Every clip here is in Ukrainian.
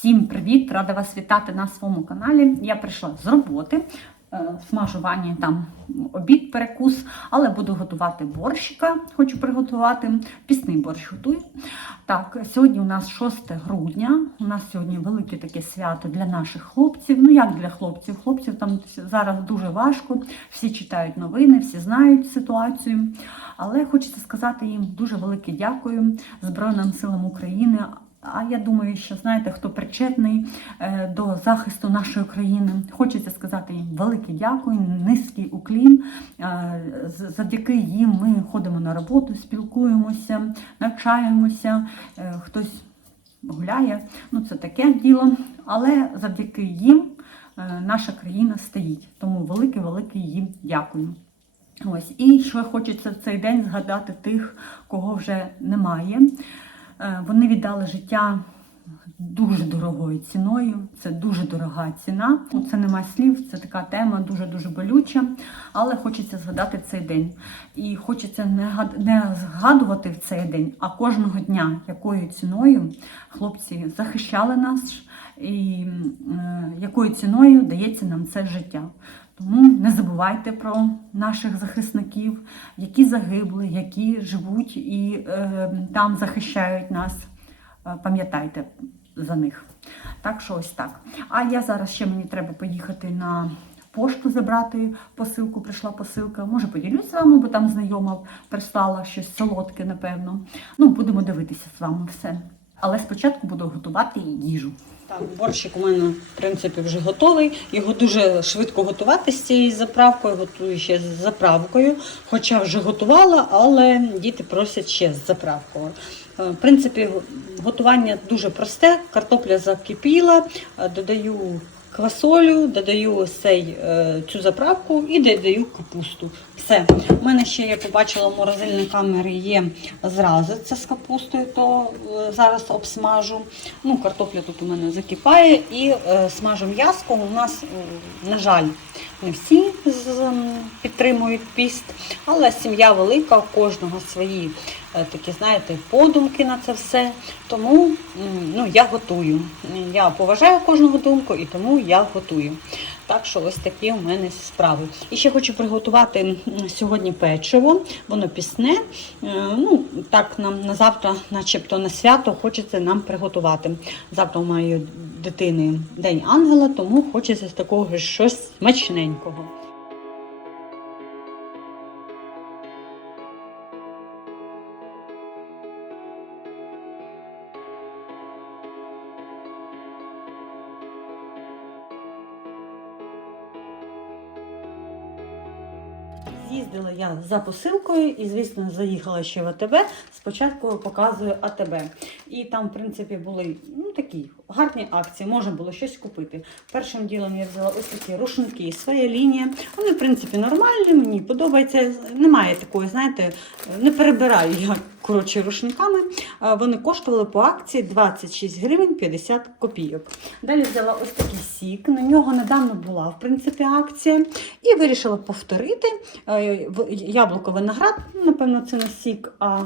Всім привіт! Рада вас вітати на своєму каналі. Я прийшла з роботи, е, смажу вані там обід, перекус, але буду готувати борщика. Хочу приготувати. Пісний борщ готую. Так, сьогодні у нас 6 грудня. У нас сьогодні велике таке свято для наших хлопців. Ну як для хлопців? Хлопців там зараз дуже важко. Всі читають новини, всі знають ситуацію. Але хочеться сказати їм дуже велике дякую Збройним силам України. А я думаю, що знаєте, хто причетний е, до захисту нашої країни. Хочеться сказати їм велике дякую, низький уклін. Е, Завдяки їм ми ходимо на роботу, спілкуємося, навчаємося, е, хтось гуляє. Ну це таке діло. Але завдяки їм наша країна стоїть. Тому велике-велике їм дякую. Ось і що хочеться в цей день згадати тих, кого вже немає. Е, Вони віддали життя дуже дорогою ціною. Це дуже дорога ціна. Ну, Це нема слів, це така тема дуже дуже болюча. Але хочеться згадати цей день. І хочеться не згадувати в цей день, а кожного дня, якою ціною хлопці захищали нас, і е, якою ціною дається нам це життя. Тому не забувайте про наших захисників, які загибли, які живуть і е, там захищають нас. Е, Пам'ятайте за них. Так що ось так. А я зараз ще мені треба поїхати на пошту забрати посилку. Прийшла посилка. Може, поділюсь з вами, бо там знайома прислала щось солодке, напевно. Ну, будемо дивитися з вами все. Але спочатку буду готувати їжу. Так, борщик у мене, в принципі, вже готовий. Його дуже швидко готувати з цією заправкою. Готую ще з заправкою. Хоча вже готувала, але діти просять ще з заправкою. Е, В принципі, готування дуже просте. Картопля закипіла, е, додаю квасолю, додаю ось е, цю заправку і додаю капусту. Все. У мене ще я побачила в морозильній камері є зрази. Це з капустою, то е, зараз обсмажу. Ну, картопля тут у мене закипає і е, смажу м'яско. У нас, на жаль, не всі підтримують піст, але сім'я велика, у кожного свої е, такі, знаєте, подумки на це все. Тому ну, я готую. Я поважаю кожного думку і тому я готую. Так що ось такі у мене справи. І ще хочу приготувати сьогодні печиво, воно пісне. Е, Ну, так нам на завтра, начебто на свято, хочеться нам приготувати. Завтра моєї дитини День ангела, тому хочеться з такого щось смачненького. З'їздила я за посилкою і, звісно, заїхала ще в АТБ. Спочатку показую АТБ. І там, в принципі, були ну, такі гарні акції, можна було щось купити. Першим ділом я взяла ось такі рушники, своя лінія. Вони, в принципі, нормальні, мені подобається. Немає такої, знаєте, не перебираю я коротше рушниками. Вони коштували по акції 26 гривень 50 копійок. Далі взяла ось такий сік. На нього недавно була, в принципі, акція. І вирішила повторити. Е, Яблуко виноград, напевно, це не сік, а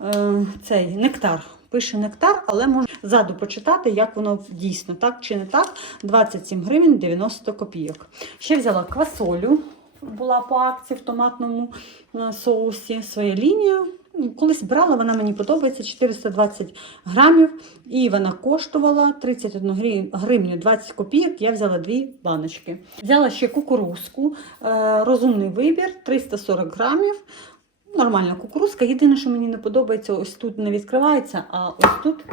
е, цей нектар. Пише нектар, але можна ззаду почитати, як воно дійсно так чи не так. 27 гривень 90 копійок. Ще взяла квасолю, була по акції в томатному е, соусі. Своя лінія. Колись брала, вона мені подобається 420 грамів, і вона коштувала 31 гривню- гривню 20 копійок. Я взяла дві баночки. Взяла ще кукурузку, е, розумний вибір 340 грамів. Нормальна кукурузка. Єдине, що мені не подобається, ось тут не відкривається, а ось тут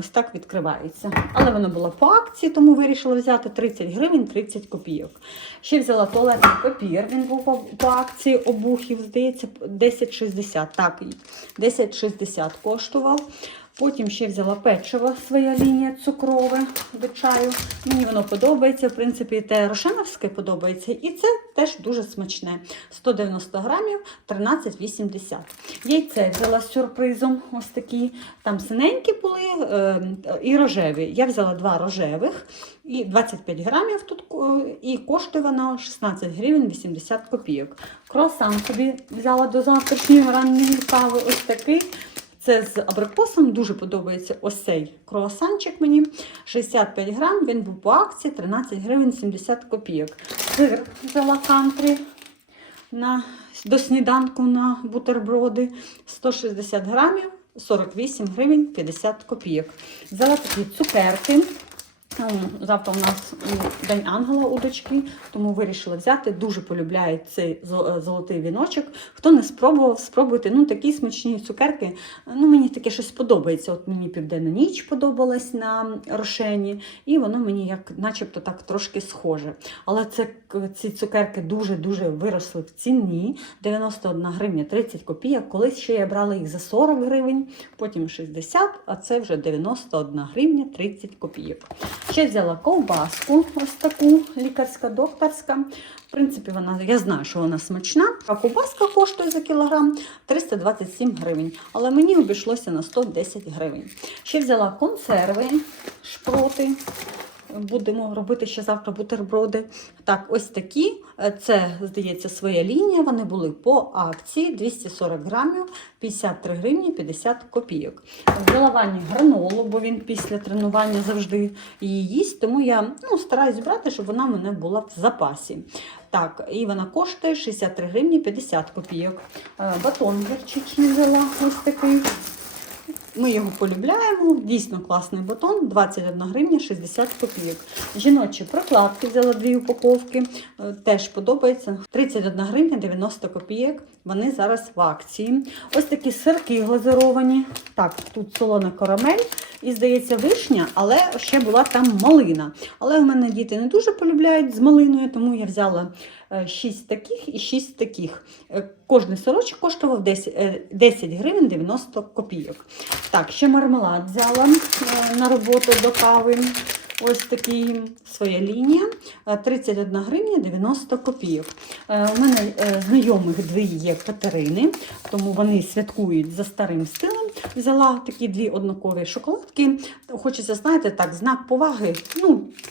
ось так відкривається. Але вона була по акції, тому вирішила взяти 30 гривень 30 копійок. Ще взяла туалетний папір, він був по, по акції обухів, здається, 10,60. Так, 10,60 коштував. Потім ще взяла печиво, своя лінія цукрове до чаю. Мені воно подобається. В принципі, те рошеновське подобається. І це теж дуже смачне. 190 грамів 13,80. Яйце взяла з сюрпризом. Ось такі. Там синенькі були е, і рожеві. Я взяла два рожевих і 25 грамів тут е, і коштує вона 16 гривень 80 копійок. Круасан собі взяла до завтрашньої ранньої кави. Ось такий. Це з абрикосом. Дуже подобається ось цей круасанчик мені. 65 грам, він був по акції 13 гривень 70 копійок. Сир взяла кантрі на, до сніданку на бутерброди 160 грамів. 48 гривень 50 копійок. Взяла такі цукерки. Завтра у нас День ангела у дочки, тому вирішила взяти. Дуже полюбляють цей е, золотий віночок. Хто не спробував, спробуйте. Ну, такі смачні цукерки. Ну, мені таке щось подобається. От мені південна ніч подобалась на рошені, і воно мені як начебто так трошки схоже. Але це, ці цукерки дуже-дуже виросли в ціні. 91 гривня 30 копійок. Колись ще я брала їх за 40 гривень, потім 60, а це вже 91 гривня 30 копійок. Ще взяла ковбаску, ось таку лікарська докторська. В принципі, вона, я знаю, що вона смачна. А ковбаска коштує за кілограм 327 гривень, але мені обійшлося на 110 гривень. Ще взяла консерви, шпроти. Будемо робити ще завтра бутерброди. Так, ось такі. Е, Це, здається, своя лінія. Вони були по акції 240 грамів, 53 гривні 50 копійок. Взяла Вані гранолу, бо він після тренування завжди її їсть, тому я ну, стараюсь брати, щоб вона в мене була в запасі. Так, і вона коштує 63 гривні 50 копійок. Е, Батон гірчичний взяла ось такий. Ми його полюбляємо. Дійсно класний батон, 21 гривня 60 копійок. Жіночі прокладки взяла дві упаковки. е, Теж подобається. 31 гривня 90 копійок. Вони зараз в акції. Ось такі сирки глазировані. Так, тут солона карамель і, здається, вишня, але ще була там малина. Але в мене діти не дуже полюбляють з малиною, тому я взяла 6 таких і 6 таких. Е, Кожний сорочок коштував 10, е, 10 гривень 90 копійок. Так, ще мармелад взяла е, на роботу до кави. Ось такий своя лінія. Е, 31 гривня 90 копійок. Е, У мене е, знайомих дві є Катерини, тому вони святкують за старим стилем. Взяла такі дві однакові шоколадки. Хочеться, знаєте, так, знак поваги. Ну, е,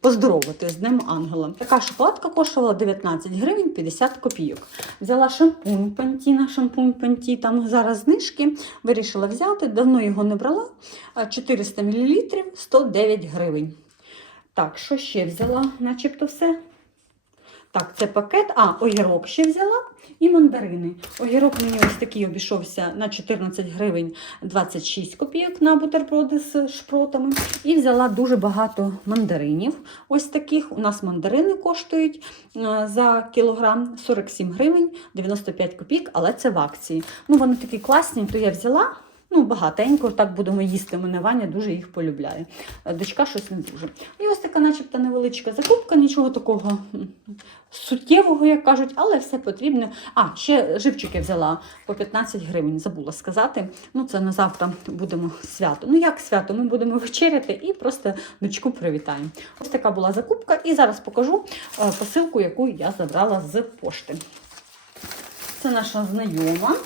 поздоровити з ним ангелом. Така шоколадка коштувала 19 гривень 50 копійок. Взяла шампунь Пантіна, шампунь Панті, там зараз знижки. Вирішила взяти, давно його не брала. А 400 мл 109 гривень. Так, що ще взяла? Начебто все. Так, це пакет. А, огірок ще взяла і мандарини. Огірок мені ось такий обійшовся на 14 гривень 26 копійок на бутерброди з шпротами. І взяла дуже багато мандаринів. Ось таких. У нас мандарини коштують е, за кілограм 47 гривень 95 копійок, але це в акції. Ну, вони такі класні, то я взяла. Ну, багатенько, так будемо їсти. Мене Ваня дуже їх полюбляє. Е, Дочка щось не дуже. І ось така, начебто, невеличка закупка, нічого такого суттєвого, як кажуть, але все потрібно. А, ще живчики взяла по 15 гривень, забула сказати. Ну, це на завтра будемо свято. Ну, як свято? Ми будемо вечеряти і просто дочку привітаємо. Ось така була закупка. І зараз покажу е, посилку, яку я забрала з пошти. Це наша знайома.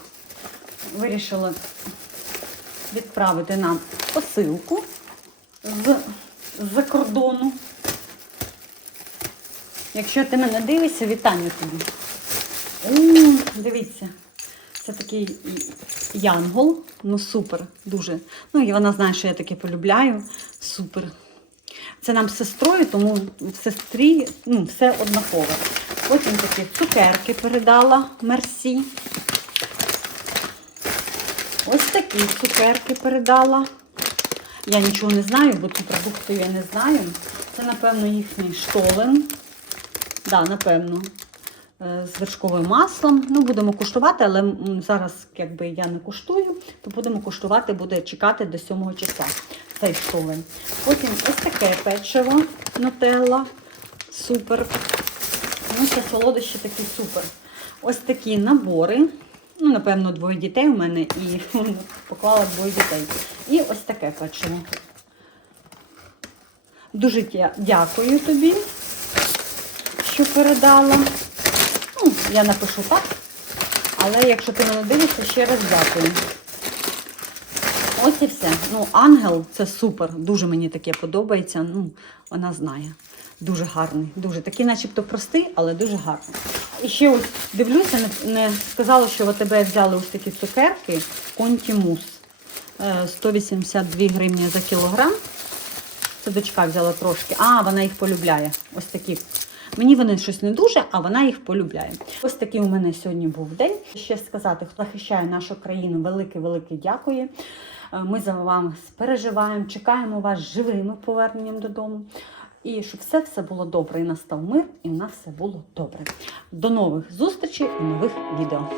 Вирішила відправити нам посилку з, з-за кордону. Якщо ти мене дивишся, вітання тобі. О, дивіться, це такий янгол. Ну супер, дуже. Ну і вона знає, що я таке полюбляю. Супер. Це нам з сестрою, тому в сестрі ну, все однакове. Потім такі цукерки передала Мерсі. Ось такі цукерки передала. Я нічого не знаю, бо цю продукти я не знаю. Це, напевно, їхній штолен. Да, напевно. Е, З вершковим маслом. Ну, будемо куштувати, але зараз, якби я не куштую, то будемо куштувати, буде чекати до 7 числа цей штолен. Потім ось таке печиво нутелла. Супер. Ну, ще солодощі такі супер. Ось такі набори. Ну, напевно, двоє дітей у мене і поклала двоє дітей. І ось таке печиво. Дуже дякую тобі, що передала. Ну, я напишу так. Але якщо ти мене дивишся, ще раз дякую. Ось і все. Ну, ангел це супер. Дуже мені таке подобається. Ну, вона знає. Дуже гарний, дуже такий, начебто простий, але дуже гарний. І ще ось дивлюся, не, не сказала, що в АТБ взяли ось такі цукерки Контімус. 182 гривні за кілограм. Це дочка взяла трошки. А, вона їх полюбляє. Ось такі. Мені вони щось не дуже, а вона їх полюбляє. Ось такий у мене сьогодні був день. Ще сказати, хто захищає нашу країну, велике-велике дякую. Е, Ми за вами переживаємо, чекаємо вас живими поверненням додому. І щоб все все було добре, і настав мир, і в нас все було добре. До нових зустрічей і нових відео.